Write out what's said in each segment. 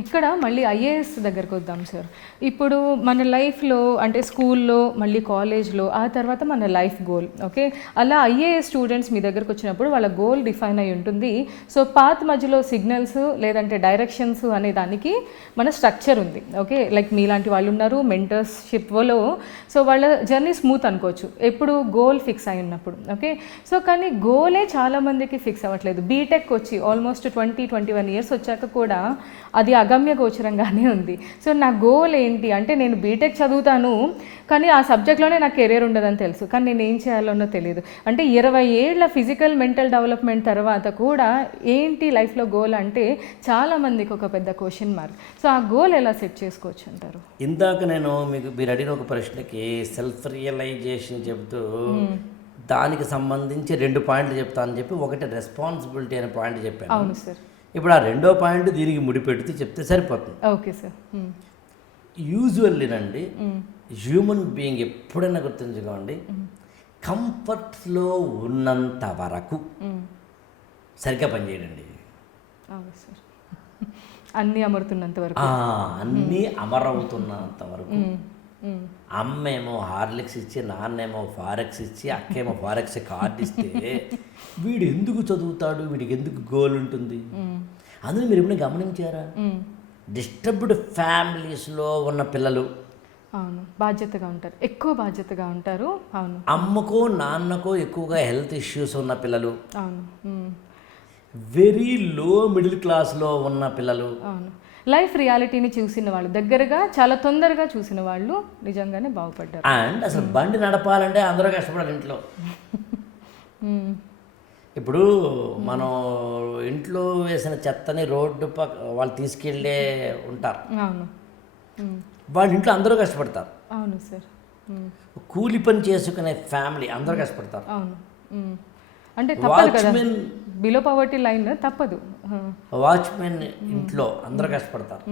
ఇక్కడ మళ్ళీ ఐఏఎస్ దగ్గరకు వద్దాం సార్. ఇప్పుడు మన లైఫ్లో అంటే స్కూల్లో, మళ్ళీ కాలేజ్లో, ఆ తర్వాత మన లైఫ్ గోల్. ఓకే, అలా ఐఏఎస్ స్టూడెంట్స్ మీ దగ్గరకు వచ్చినప్పుడు వాళ్ళ గోల్ డిఫైన్ అయి ఉంటుంది. సో పాత్ మధ్యలో సిగ్నల్స్ లేదంటే డైరెక్షన్స్ అనే దానికి మన స్ట్రక్చర్ ఉంది. ఓకే, లైక్ మీలాంటి వాళ్ళు ఉన్నారు మెంటర్షిప్లో. సో వాళ్ళ జర్నీ స్మూత్ అనుకోవచ్చు ఎప్పుడు గోల్ ఫిక్స్ అయి ఉన్నప్పుడు. ఓకే, సో కానీ గోలే చాలామందికి ఫిక్స్ అవ్వట్లేదు. బీటెక్ వచ్చి ఆల్మోస్ట్ 21 ఇయర్స్ వచ్చాక కూడా అది అగమ్య గోచరంగానే ఉంది. సో నా గోల్ ఏంటి అంటే నేను బీటెక్ చదువుతాను కానీ ఆ సబ్జెక్ట్లోనే నాకు కెరీర్ ఉండదని తెలుసు, కానీ నేను ఏం చేయాలనో తెలియదు. అంటే 20 ఏళ్ళ ఫిజికల్ మెంటల్ డెవలప్మెంట్ తర్వాత కూడా ఏంటి లైఫ్లో గోల్ అంటే చాలామందికి ఒక పెద్ద క్వశ్చన్ మార్క్. సో ఆ గోల్ ఎలా సెట్ చేసుకోవచ్చు అంటారు? ఇందాక నేను మీరు అడిగిన ఒక ప్రశ్నకి సెల్ఫ్ రియలైజేషన్ చెబుతూ దానికి సంబంధించి 2 పాయింట్లు చెప్తానని చెప్పి ఒకటి రెస్పాన్సిబిలిటీ అనే పాయింట్ చెప్పాను. అవును సార్. ఇప్పుడు ఆ 2వ పాయింట్ దీనికి ముడిపెడుతూ చెప్తే సరిపోతుంది. Okay sir. యూజువల్లీనండి హ్యూమన్ బీయింగ్ ఎప్పుడైనా గుర్తుంచుకోండి, కంఫర్ట్లో ఉన్నంత వరకు సరిగ్గా పనిచేయండి. అవును సార్. అన్నీ అమరుతున్నంత వరకు, అన్నీ అమరవుతున్నంత వరకు. అమ్మేమో హార్లిక్స్ ఇచ్చి, నాన్నేమో ఫారెక్స్ ఇచ్చి, అక్కేమో ఫారెక్స్ కార్డు ఇస్తే వీడు ఎందుకు చదువుతాడు, వీడికి ఎందుకు గోల్ ఉంటుంది? అందులో మీరు ఎప్పుడైనా గమనించారా? డిస్టర్బ్డ్ ఫ్యామిలీస్లో ఉన్న పిల్లలు అవును బాధ్యతగా ఉంటారు, ఎక్కువ బాధ్యతగా ఉంటారు. అవును, అమ్మకో నాన్నకో ఎక్కువగా హెల్త్ ఇష్యూస్ ఉన్న పిల్లలు, అవును, వెరీ లో మిడిల్ క్లాస్లో ఉన్న పిల్లలు, అవును, లైఫ్ రియాలిటీని చూసిన వాళ్ళు, దగ్గరగా చాలా తొందరగా చూసిన వాళ్ళు నిజంగానే బాగుపడ్డారు. అండ్ అసలు బండి నడపాలంటే అందరూ కష్టపడాలి ఇంట్లో. ఇప్పుడు మనం ఇంట్లో వేసిన చెత్తని రోడ్డు వాళ్ళు తీసుకెళ్ళే ఉంటారు. అవును, వాళ్ళ ఇంట్లో అందరూ కష్టపడతారు. అవును సార్. కూలి పని చేసుకునే ఫ్యామిలీ అందరూ కష్టపడతారు. అవును, అంటే తప్పదు కదా, బిలో పవర్టీ లైన్ తప్పదు. వాచ్మెన్ ఇంట్లో అందరూ కష్టపడతారు.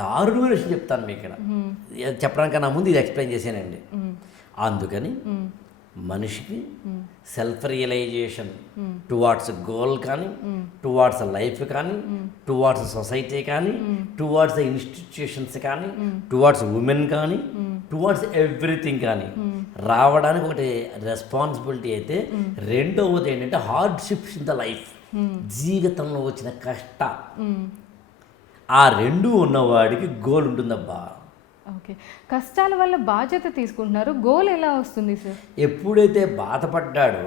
దారుణమైన విషయం చెప్తాను మీకు ఇక్కడ, చెప్పడానికన్నా ముందు ఇది ఎక్స్ప్లెయిన్ చేశానండి. అందుకని మనిషికి సెల్ఫ్ రియలైజేషన్ టువార్డ్స్ గోల్ కానీ, టువార్డ్స్ లైఫ్ కానీ, టువార్డ్స్ సొసైటీ కానీ, టువార్డ్స్ ఇన్స్టిట్యూషన్స్ కానీ, టువార్డ్స్ ఉమెన్ కానీ, టువార్డ్స్ ఎవ్రీథింగ్ కానీ రావడానికి ఒకటి రెస్పాన్సిబిలిటీ అయితే, రెండవది ఏంటంటే హార్డ్షిప్స్ ఇన్ ద లైఫ్, జీవితంలో వచ్చిన కష్ట. ఆ రెండు ఉన్నవాడికి గోల్ ఉంటుందబ్బా. ఓకే, కష్టాల వల్ల బాధ్యత తీసుకుంటున్నారు, గోల్ ఎలా వస్తుంది సార్? ఎప్పుడైతే బాధపడ్డాడో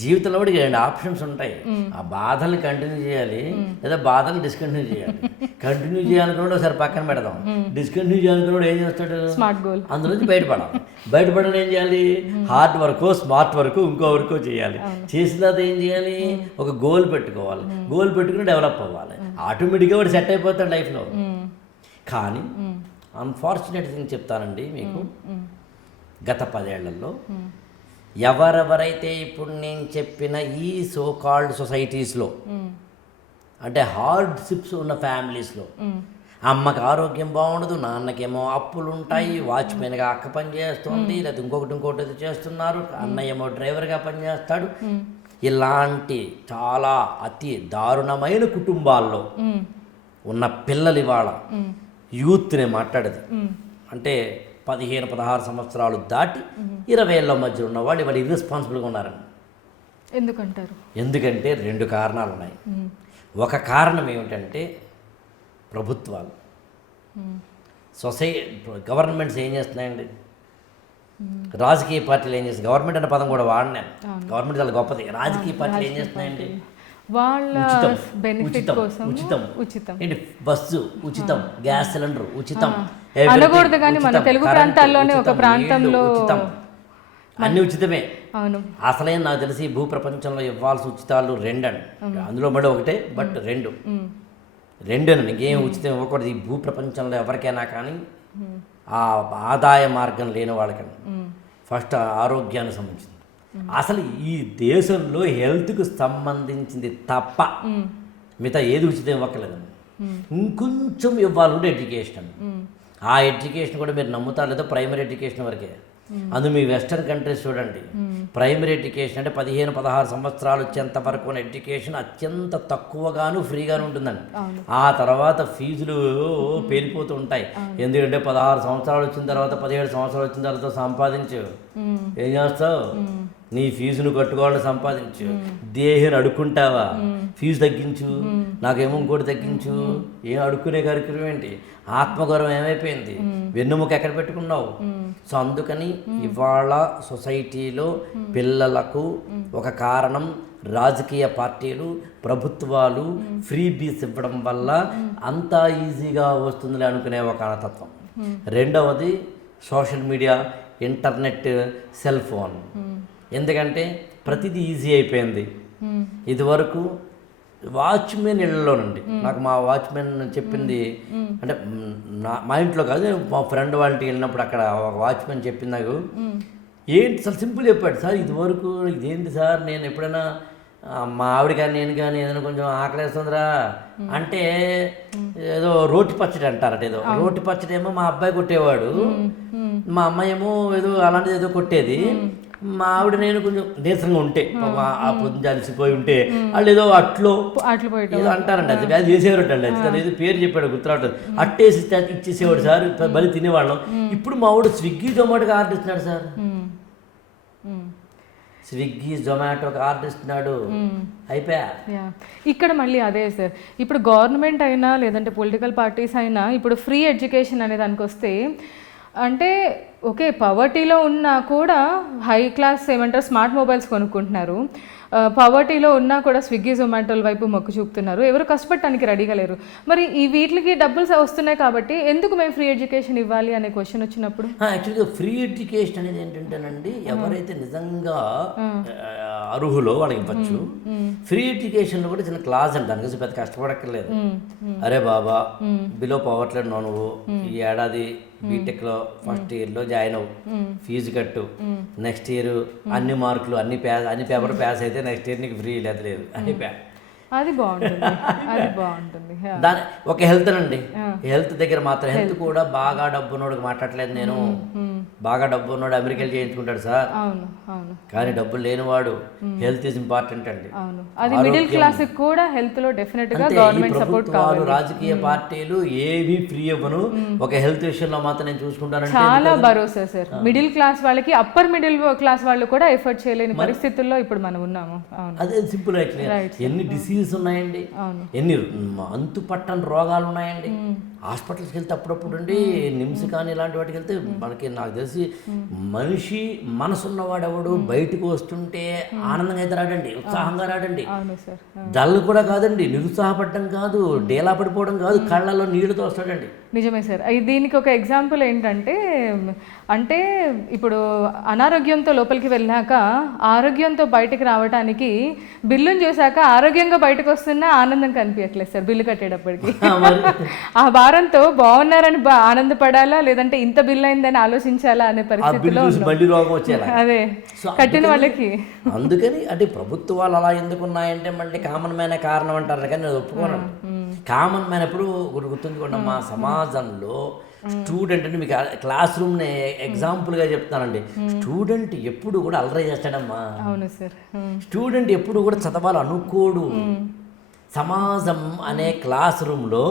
జీవితంలో కూడా 2 ఆప్షన్స్ ఉంటాయి. ఆ బాధలు కంటిన్యూ చేయాలి లేదా బాధలు డిస్కంటిన్యూ చేయాలి. కంటిన్యూ చేయాలనుకున్నాడు ఒకసారి పక్కన పెడదాం, డిస్కంటిన్యూ చేయాలనుకున్నాడు ఏం చేస్తాడు? Smart goal. అందులోంచి బయటపడాలి. బయటపడాలి ఏం చేయాలి? హార్డ్ వర్క్, స్మార్ట్ వర్క్, ఇంకో వర్క్ చేయాలి. చేసిన తర్వాత ఏం చేయాలి? ఒక గోల్ పెట్టుకోవాలి. గోల్ పెట్టుకుని డెవలప్ అవ్వాలి. ఆటోమేటిక్గా వాడు సెట్ అయిపోతాడు లైఫ్లో. కానీ అన్ఫార్చునేట్ థింగ్ చెప్తానండి మీకు, గత 10 ఏళ్లలో ఎవరెవరైతే ఇప్పుడు నేను చెప్పిన ఈ సో కాల్డ్ సొసైటీస్లో, అంటే హార్డ్షిప్స్ ఉన్న ఫ్యామిలీస్లో, అమ్మకి ఆరోగ్యం బాగుండదు, నాన్నకేమో అప్పులు ఉంటాయి, వాచ్మెన్గా అక్క పని చేస్తుంది, లేదా ఇంకొకటి చేస్తున్నారు, అన్నయ్య ఏమో డ్రైవర్గా పనిచేస్తాడు, ఇలాంటి చాలా అతి దారుణమైన కుటుంబాల్లో ఉన్న పిల్లలు ఇవాళ యూత్నే మాట్లాడేది, అంటే 15-16 సంవత్సరాలు దాటి 20 ఏళ్ళ మధ్య ఉన్న వాళ్ళు ఇవాళ ఇర్రెస్పాన్సిబుల్గా ఉన్నారండి. ఎందుకంటారు? ఎందుకంటే 2 కారణాలు ఉన్నాయి. ఒక కారణం ఏమిటంటే ప్రభుత్వాలు, గవర్నమెంట్స్ ఏం చేస్తున్నాయండి, రాజకీయ పార్టీలు ఏం చేస్తాయి, గవర్నమెంట్ అనే పదం కూడా వాడినాను, గవర్నమెంట్ చాలా గొప్పది. రాజకీయ పార్టీలు ఏం చేస్తున్నాయండి, వాళ్ళ బెనిఫిట్ కోసం ఉచితం ఏంటి, బస్సు ఉచితం, గ్యాస్ సిలిండర్ ఉచితం, అనకూడదు కానీ మన తెలుగు ప్రాంతాల్లోనే ఒక ప్రాంతంలో ఉచితం, అన్ని ఉచితమే. అవును, అసలే నాకు తెలిసి భూ ప్రపంచంలో ఇవ్వాల్సిన ఉచితాలు 2 అండి. అందులో మళ్ళీ ఒకటే, బట్ 2 అండి. ఇంకేం ఉచితం ఇవ్వకూడదు ఈ భూ ప్రపంచంలో ఎవరికైనా కానీ, ఆ ఆదాయ మార్గం లేని వాళ్ళకని. ఫస్ట్ ఆరోగ్యానికి సంబంధించింది. అసలు ఈ దేశంలో హెల్త్కు సంబంధించింది తప్ప మిగతా ఏది ఉచితం ఇవ్వక్కర్లేదండి. ఇంకొంచెం ఇవ్వాలంటే ఎడ్యుకేషన్. ఆ ఎడ్యుకేషన్ కూడా మీరు నమ్ముతారు లేదో ప్రైమరీ ఎడ్యుకేషన్ వరకే. అందు మీ వెస్టర్న్ కంట్రీస్ చూడండి, ప్రైమరీ ఎడ్యుకేషన్ అంటే 15-16 సంవత్సరాలు వచ్చేంత వరకు ఉన్న ఎడ్యుకేషన్ అత్యంత తక్కువగాను ఫ్రీగాను ఉంటుందండి. ఆ తర్వాత ఫీజులు పేలిపోతూ ఉంటాయి. ఎందుకంటే 16 సంవత్సరాలు వచ్చిన తర్వాత 17 సంవత్సరాలు వచ్చిన తర్వాత సంపాదించు, ఏం చేస్తావు, నీ ఫీజును కట్టుకోవాలని సంపాదించు, దేహాన్ని అడుక్కుంటావా, ఫీజు తగ్గించు, నాకేమో ఇంకోటి తగ్గించు, ఏం అడుక్కునే కార్యక్రమం ఏంటి, ఆత్మగౌరవం ఏమైపోయింది, వెన్నుముక ఎక్కడ పెట్టుకున్నావు. సో అందుకని ఇవాళ సొసైటీలో పిల్లలకు ఒక కారణం రాజకీయ పార్టీలు, ప్రభుత్వాలు ఫ్రీ బీస్ ఇవ్వడం వల్ల అంతా ఈజీగా వస్తుందిలే అనుకునే ఒక తత్వం. రెండవది social media, internet, cell phone. ఎందుకంటే ప్రతిదీ ఈజీ అయిపోయింది. ఇదివరకు వాచ్మెన్ ఇళ్ళలోనండి, నాకు మా వాచ్మెన్ చెప్పింది అంటే మా ఇంట్లో కాదు, మా ఫ్రెండ్ వాళ్ళ ఇంటికి వెళ్ళినప్పుడు అక్కడ ఒక వాచ్మెన్ చెప్పింది నాకు, ఏంటి సార్ సింపుల్ చెప్పాడు సార్, ఇదివరకు ఇదేంటి సార్, నేను ఎప్పుడైనా మా ఆవిడ కానీ నేను కానీ ఏదైనా కొంచెం ఆకలేస్తుందిరా అంటే ఏదో రోటి పచ్చడి అంటారట, ఏదో రోటి పచ్చడి ఏమో మా అబ్బాయి కొట్టేవాడు, మా అమ్మాయి ఏమో ఏదో అలాంటిది ఏదో కొట్టేది, మా ఆవిడ నేను కొంచెం నీరసంగా ఉంటే ఆ పొద్దున అలసిపోయి ఉంటే వాళ్ళు ఏదో అట్లు ఏదో అంటారండి, అది చేసేవారు అండి, అది ఏదో పేరు చెప్పాడు గుర్తురావట్లేదు, అట్టేసి ఇచ్చేసేవాడు సార్, బలి తినేవాళ్ళం. ఇప్పుడు మా ఆవిడ స్విగ్గీ జొమాటోకి ఆర్డర్ ఇస్తున్నాడు సార్, స్విగ్గీ జొమాటోకి ఆర్డర్ ఇస్తున్నాడు, అయిపోయా. ఇక్కడ మళ్ళీ అదే సార్, ఇప్పుడు గవర్నమెంట్ అయినా లేదంటే పొలిటికల్ పార్టీస్ అయినా ఇప్పుడు ఫ్రీ ఎడ్యుకేషన్ అనే దానికి వస్తే అంటే ఓకే పవర్టీలో ఉన్నా కూడా హై క్లాస్ ఏమంటారు స్మార్ట్ మొబైల్స్ కొనుక్కుంటున్నారు, పవర్టీలో ఉన్నా కూడా స్విగ్గీ జొమాటోల వైపు మొక్కు చూపుతున్నారు, ఎవరు కష్టపడటానికి రెడీగా లేరు. మరి ఈ వీటికి డబ్బులు వస్తున్నాయి కాబట్టి ఎందుకు మేము ఫ్రీ ఎడ్యుకేషన్ ఇవ్వాలి అనే క్వశ్చన్ వచ్చినప్పుడు, యాక్చువల్గా ఫ్రీ ఎడ్యుకేషన్ అనేది ఏంటంటేనండి, ఎవరైతే నిజంగా అర్హులో వాళ్ళకి ఇవ్వచ్చు. ఫ్రీ ఎడ్యుకేషన్లో కూడా చిన్న క్లాస్ అంటే దానికోసం పెద్ద కష్టపడక్కర్లేదు. అరే బాబా బిలో పవర్ట్లేదు నువ్వు ఈ ఏడాది బీటెక్లో ఫస్ట్ ఇయర్లో జాయిన్ అవ్వు, ఫీజు కట్టు, నెక్స్ట్ ఇయర్ అన్ని మార్కులు అన్ని పేపర్ పాస్ అయితే నెక్స్ట్ ఇయర్ నీకు ఫ్రీ లేదు అని అది బాగుంటుంది, అది బాగుంటుంది. దాని ఒక హెల్త్ అండి, హెల్త్ దగ్గర మాత్రం హెల్త్ కూడా బాగా డబ్బు ఉన్నోడికి మాట్లాడలేదు నేను, బాగా డబ్బు ఉన్నాడు అమెరికాలో చేయించుకుంటాడు సార్, అవును అవును, కానీ డబ్బులు లేనివాడు హెల్త్ ఈజ్ ఇంపార్టెంట్ అండి. అవును, అది మిడిల్ క్లాస్ కూడా హెల్త్ లో డెఫినెట్ గా గవర్నమెంట్ సపోర్ట్ కావాలి. రాజకీయ పార్టీలు ఏవి ఫ్రీ ఇవ్వను, ఒక హెల్త్ విషయంలో మాత్రం నేను చూసుకుంటాను, చాలా భరోసా సార్. మిడిల్ క్లాస్ వాళ్ళకి అప్పర్ మిడిల్ క్లాస్ వాళ్ళు కూడా ఎఫర్ట్ చేయలేని పరిస్థితుల్లో ఇప్పుడు మనం ఉన్నాము. అదే సింపుల్ యాక్చువల్లీ, ఎన్ని డిసీజెస్ ఉన్నాయండి, ఎన్ని అంతు పట్టని రోగాలు ఉన్నాయండి. హాస్పిటల్స్కి వెళ్తే అప్పుడప్పుడు అండి నిమ్స్ కానీ ఇలాంటి వాటికి వెళ్తే మనకి నాకు తెలిసి మనిషి మనసున్నవాడెవడు బయటకు వస్తుంటే ఆనందంగా అయితే రాడండి, ఉత్సాహంగా రాడండి, డల్ కూడా కాదండి, నిరుత్సాహపడటం కాదు, డేలా పడిపోవడం కాదు, కళ్ళల్లో నీళ్లతో వస్తాడండి. నిజమే సార్. దీనికి ఒక ఎగ్జాంపుల్ ఏంటంటే అంటే ఇప్పుడు అనారోగ్యంతో లోపలికి వెళ్ళాక ఆరోగ్యంతో బయటకు రావడానికి బిల్లును చూసాక ఆరోగ్యంగా బయటకు వస్తున్నా ఆనందం కనిపించట్లేదు సార్ బిల్లు కట్టేటప్పటికి. ఆ భారంతో బాగున్నారని ఆనందపడాలా లేదంటే ఇంత బిల్లు అయిందని ఆలోచించాలా అనే పరిస్థితిలో అదే కట్టిన వాళ్ళకి. అందుకని అంటే ప్రభుత్వాలు అలా ఎందుకు ఉన్నాయంటే మళ్ళీ కామన్ మ్యాన్ కారణం అంటారు, కానీ నేను ఒప్పుకోను. కామన్ మ్యాన్ ఎప్పుడు గుర్తుంచుకోండి, మా సమాజంలో స్టూడెంట్ అంటే మీకు క్లాస్ రూమ్ని ఎగ్జాంపుల్గా చెప్తానండి, స్టూడెంట్ ఎప్పుడు కూడా అల్లరి చేస్తాడమ్మా. అవును సార్. స్టూడెంట్ ఎప్పుడు కూడా చదవాలి అనుకోడు. సమాజం అనే క్లాస్ రూమ్లో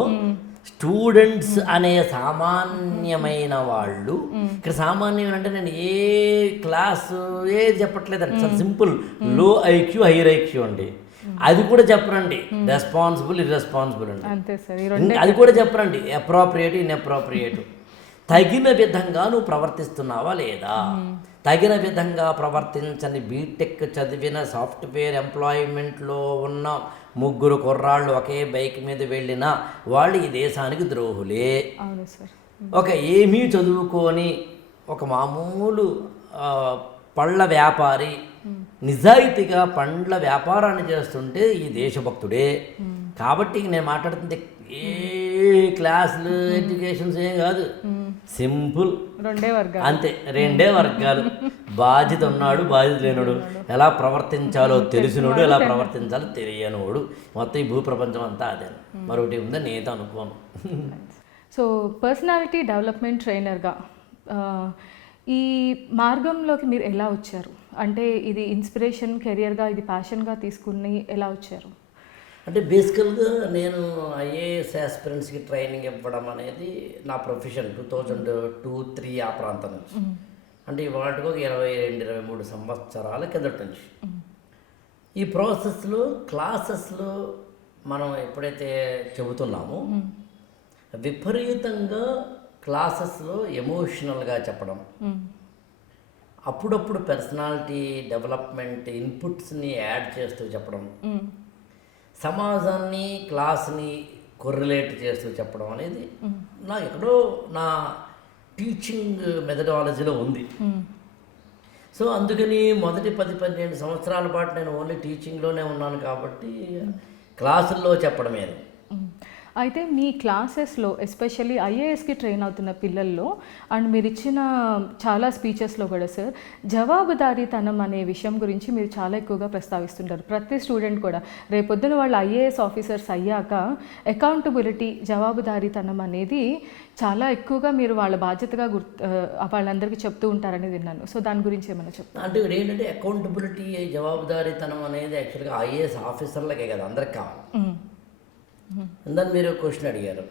స్టూడెంట్స్ అనే సామాన్యమైన వాళ్ళు, ఇక్కడ సామాన్యం అంటే నేను ఏ క్లాసు ఏది చెప్పట్లేదండి, చాలా సింపుల్, లో ఐక్యూ హైయర్ ఐక్యూ అండి, అది కూడా చెప్పరండి, రెస్పాన్సిబుల్ ఇర్రెస్పాన్సిబుల్ అండి, అది కూడా చెప్పరండి, అప్రోప్రియేట్ ఇన్అప్రోప్రియేట్. తగిన విధంగా నువ్వు ప్రవర్తిస్తున్నావా లేదా, తగిన విధంగా ప్రవర్తించని బీటెక్ చదివిన సాఫ్ట్వేర్ ఎంప్లాయ్మెంట్లో ఉన్న 3 కుర్రాళ్ళు ఒకే బైక్ మీద వెళ్ళినా వాళ్ళు ఈ దేశానికి ద్రోహులే. ఒక ఏమీ చదువుకొని ఒక మామూలు పళ్ళ వ్యాపారి నిజాయితీగా పండ్ల వ్యాపారాన్ని చేస్తుంటే ఈ దేశభక్తుడే. కాబట్టి నేను మాట్లాడుతుంటే ఏ క్లాసులు ఎడ్యుకేషన్స్ ఏం కాదు, సింపుల్ అంతే, 2 వర్గాలు, బాధ్యత ఉన్నాడు బాధ్యత లేనోడు, ఎలా ప్రవర్తించాలో తెలిసినోడు ఎలా ప్రవర్తించాలో తెలియనోడు, మొత్తం ఈ భూప్రపంచం అంతా అదే, మరొకటి ఉందని నేనైతే అనుకోను. సో పర్సనాలిటీ డెవలప్మెంట్ ట్రైనర్గా ఈ మార్గంలోకి మీరు ఎలా వచ్చారు? అంటే ఇది ఇన్స్పిరేషన్, కెరియర్గా, ఇది ప్యాషన్గా తీసుకుని ఎలా వచ్చారు? అంటే బేసికల్గా నేను ఐఏఎస్ ఆస్పిరెంట్స్కి ట్రైనింగ్ ఇవ్వడం అనేది నా ప్రొఫెషన్ 2002-3 ఆ ప్రాంతం నుంచి. అంటే ఇవాటికి ఒక 22-23 సంవత్సరాల కిందట నుంచి. ఈ ప్రాసెస్లో క్లాసెస్లో మనం ఎప్పుడైతే చెబుతున్నామో విపరీతంగా క్లాసెస్లో ఎమోషనల్గా చెప్పడం, అప్పుడప్పుడు పర్సనాలిటీ డెవలప్మెంట్ ఇన్పుట్స్ని యాడ్ చేస్తూ చెప్పడం, సమాజాన్ని క్లాస్ని కొర్రిలేట్ చేస్తూ చెప్పడం అనేది నా ఎక్కడో నా టీచింగ్ మెథడాలజీలో ఉంది. సో అందుకని మొదటి 10-12 సంవత్సరాల పాటు నేను ఓన్లీ టీచింగ్లోనే ఉన్నాను కాబట్టి క్లాసుల్లో చెప్పడమే. అయితే మీ క్లాసెస్లో ఎస్పెషల్లీ ఐఏఎస్కి ట్రైన్ అవుతున్న పిల్లల్లో అండ్ మీరు ఇచ్చిన చాలా స్పీచెస్లో కూడా సార్ జవాబుదారీతనం అనే విషయం గురించి మీరు చాలా ఎక్కువగా ప్రస్తావిస్తుంటారు. ప్రతి స్టూడెంట్ కూడా రేపొద్దున వాళ్ళు ఐఏఎస్ ఆఫీసర్స్ అయ్యాక అకౌంటబిలిటీ, జవాబుదారీతనం అనేది చాలా ఎక్కువగా మీరు వాళ్ళ బాధ్యతగా వాళ్ళందరికీ చెప్తూ ఉంటారని విన్నాను. సో దాని గురించి ఏమైనా చెప్తారు? అంటే ఇక్కడ ఏంటంటే అకౌంటబిలిటీ, జవాబుదారీతనం అనేది యాక్చువల్గా ఐఏఎస్ ఆఫీసర్లకే కదా, అందరికి కావాలి. దాన్ని మీరు క్వశ్చన్ అడిగారు,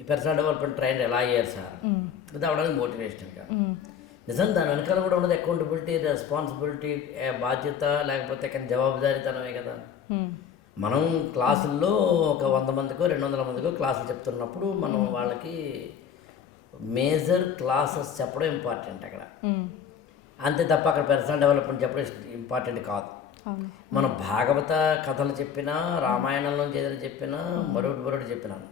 ఈ పర్సనల్ డెవలప్మెంట్ ట్రైనర్ ఎలా అయ్యారు సార్? ఇది అవడానికి మోటివేషన్ కాదు. నిజం దాని వెనకాల కూడా ఉన్నది అకౌంటబిలిటీ, రెస్పాన్సిబిలిటీ, బాధ్యత, లేకపోతే కానీ జవాబుదారీతనమే కదా. మనం క్లాసుల్లో ఒక 100 మందికో 200 మందికో క్లాసులు చెప్తున్నప్పుడు మనం వాళ్ళకి మేజర్ క్లాసెస్ చెప్పడం ఇంపార్టెంట్ అక్కడ, అంతే తప్ప అక్కడ పర్సనల్ డెవలప్మెంట్ చెప్పడం ఇంపార్టెంట్ కాదు. మనం భాగవత కథలు చెప్పినా, రామాయణంలో ఏదైనా చెప్పినా, మరొకటి చెప్పినాను.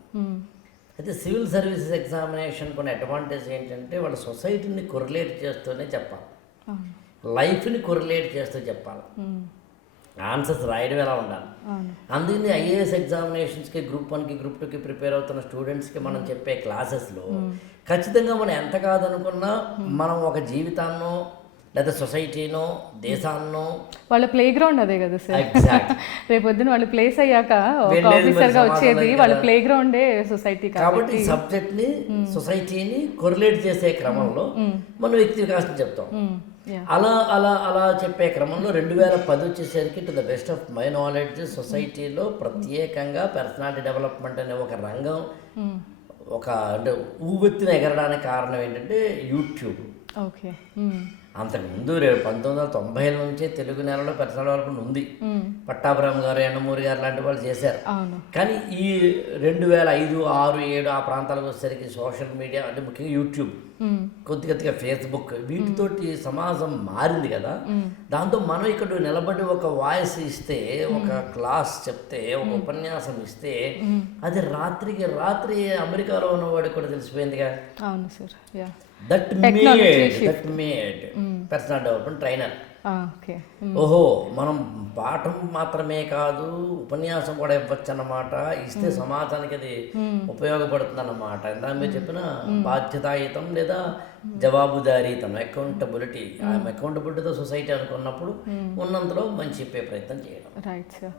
అయితే సివిల్ సర్వీసెస్ ఎగ్జామినేషన్ కొన్ని అడ్వాంటేజ్ ఏంటంటే వాళ్ళు సొసైటీని కొరిలేట్ చేస్తూనే చెప్పాలి, లైఫ్ని కొరిలేట్ చేస్తూ చెప్పాలి, ఆన్సర్స్ రాయడం ఎలా ఉండాలి. అందుకని ఐఏఎస్ ఎగ్జామినేషన్స్కి గ్రూప్ 1కి గ్రూప్ 2కి ప్రిపేర్ అవుతున్న స్టూడెంట్స్కి మనం చెప్పే క్లాసెస్లో ఖచ్చితంగా మనం ఎంత కాదనుకున్నా మనం ఒక జీవితాన్నో లేదా సొసైటీనో దేశాన్నో వాళ్ళ ప్లే గ్రౌండ్ అదే కదా సార్. ఎగ్జాక్ట్ రేపొద్దున వాళ్ళు ప్లేస్ అయ్యాక ఒక ఆఫీసర్గా వచ్చేది వాళ్ళ ప్లే గ్రౌండే సొసైటీ కాబట్టి సబ్జెక్ట్ని సొసైటీని కొరిలేట్ చేసే క్రమంలో మనం వ్యక్తి వికాసం చెప్తాం. అలా అలా అలా చెప్పే క్రమంలో 2010 వచ్చేసరికి to the best of my knowledge సొసైటీలో ప్రత్యేకంగా పర్సనాలిటీ డెవలప్మెంట్ అనే ఒక రంగం ఒక అంటే ఊవెత్తిన ఎగరడానికి కారణం ఏంటంటే యూట్యూబ్. ఓకే, అంతకుముందు 1990 నుంచే తెలుగు నేలలో పర్సనల్ డెవలప్మెంట్ ఉంది. పట్టాభిరామ్ గారు, ఎండమూరి గారు లాంటి వాళ్ళు చేశారు. కానీ ఈ 2005, 6, 7 ఆ ప్రాంతాలకు వచ్చేసరికి సోషల్ మీడియా అంటే ముఖ్యంగా యూట్యూబ్, కొద్దిగా ఫేస్బుక్, వీటితోటి సమాజం మారింది కదా. దాంతో మనం ఇక్కడ నిలబడి ఒక వాయిస్ ఇస్తే, ఒక క్లాస్ చెప్తే, ఒక ఉపన్యాసం ఇస్తే అది రాత్రికి రాత్రి అమెరికాలో ఉన్నవాడికి కూడా తెలిసిపోయిందిగా. అవును sir. That made personal development trainer. ఓహో, మనం పాఠం మాత్రమే కాదు ఉపన్యాసం కూడా ఇవ్వచ్చు అన్నమాట, ఇస్తే సమాజానికి అది ఉపయోగపడుతుంది అన్నమాట. ఇందాక మీరు చెప్పిన బాధ్యతాయుతం లేదా జవాబుదారీతం, అకౌంటబిలిటీ. అకౌంటబిలిటీతో సొసైటీ అనుకున్నప్పుడు ఉన్నంతలో మంచి చెప్పే ప్రయత్నం చేయడం. Right sir.